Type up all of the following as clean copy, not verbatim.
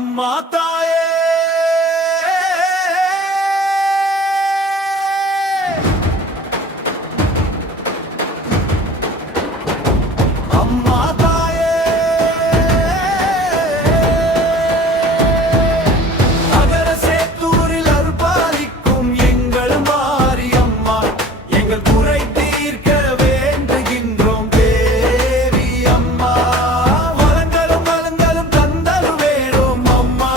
அம்மா தாயே அம்மா தாயே அகர சேத்தூரில் அருள்பாலிக்கும் எங்கள் மாரியம்மா எங்கள் குறை தீர்க்க வேண்டுகின்றோம் தேவி அம்மா வளங்களும் வளங்களும் தந்தரும் வேணும் அம்மா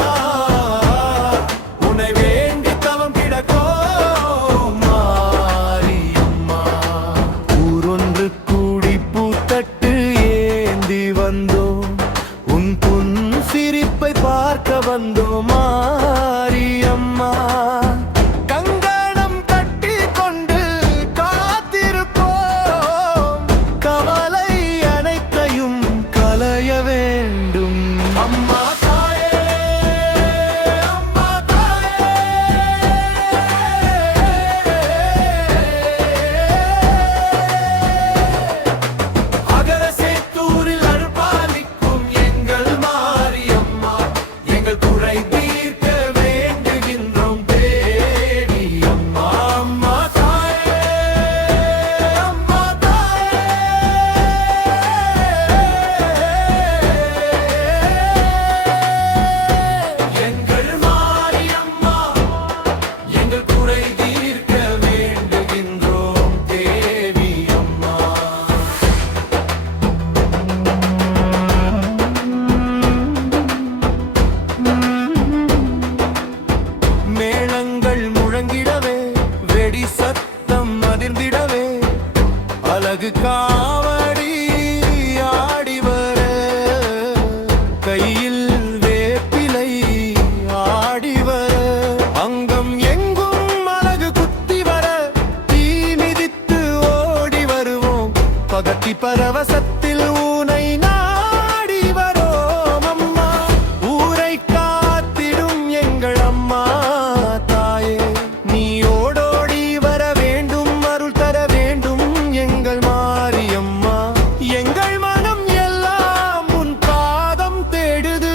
உன்னை வேண்டி தவம் கிடக்கும் மாரியம்மா ஊரொன்று கூடி பூத்தட்டு ஏந்தி வந்தோம் உன் புன் சிரிப்பை பார்க்க வந்தோம் மாரியம்மா கங்கணம் கட்டி கொண்டு காத்திருப்போம் கவலை அனைத்தையும் களைய வேண்டும் அம்மா தாயே அம்மா தாயே அகர சேத்தூரில் அருள்பாலிக்கும் எங்கள் மாரியம்மா எங்கள் குறை தீர்க்க வேண்டுகின்றோம் தேவி அம்மா அம்மா தாயே அம்மா தாயே எங்கள் மாரியம்மா எங்கள் குறை தீர்க்க வேண்டுகின்றோம் தேவி அம்மா மேளங்கள் முழங்கிடவே வெடி சத்தம் அதிர்ந்திடவே அழகு காவடி ஆடி வர கையில் வேப்பிலை ஆடி வர அங்கம் எங்கும் அழகு குத்தி வர தீ மிதித்து ஓடி வருவோம் பகத்தி பரவசத்தில் ஊனை நாடி வரோம் அம்மா ஊரை காத்திடும் எங்கள் அம்மா தாயே நீ ஓடோடி வர வேண்டும் அருள் தர வேண்டும் எங்கள் மாரியம்மா எங்கள் மனம் எல்லாம் உன் பாதம் தேடுது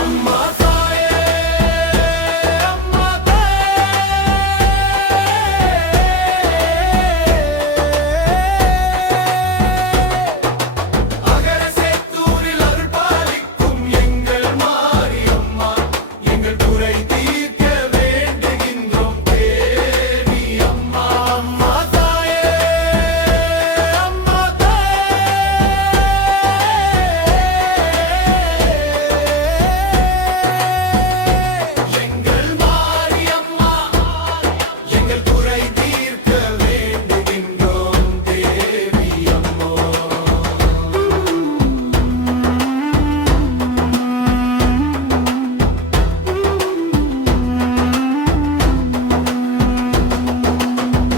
அம்மா தாயே அம்மா அகர சேத்தூரில் அருள்பாலிக்கும் எங்கள் மாரியம்மா எங்கள் குறை தீர்க்க வேண்டுகின்றோம் தேவி அம்மா அம்மா தாயே அம்மா தாயே எங்கள் மாரியம்மா எங்கள் குறை தீர்க்க வேண்டுகின்றோம் தேவி அம்மா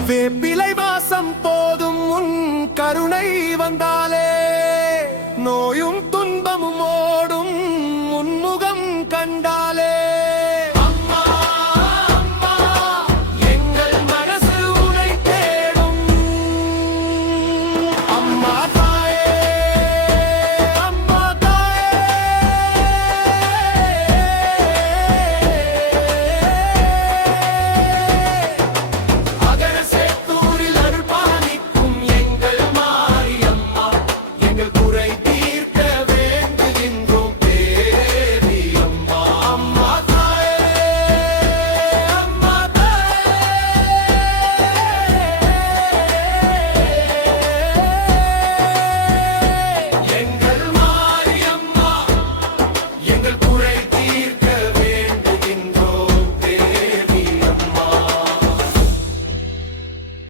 வேப்பிலை வாசம் போதும் உன் கருணை வந்தாலே நோயும் துன்பமும் ஓடும் உன்முகம் கண்டாலே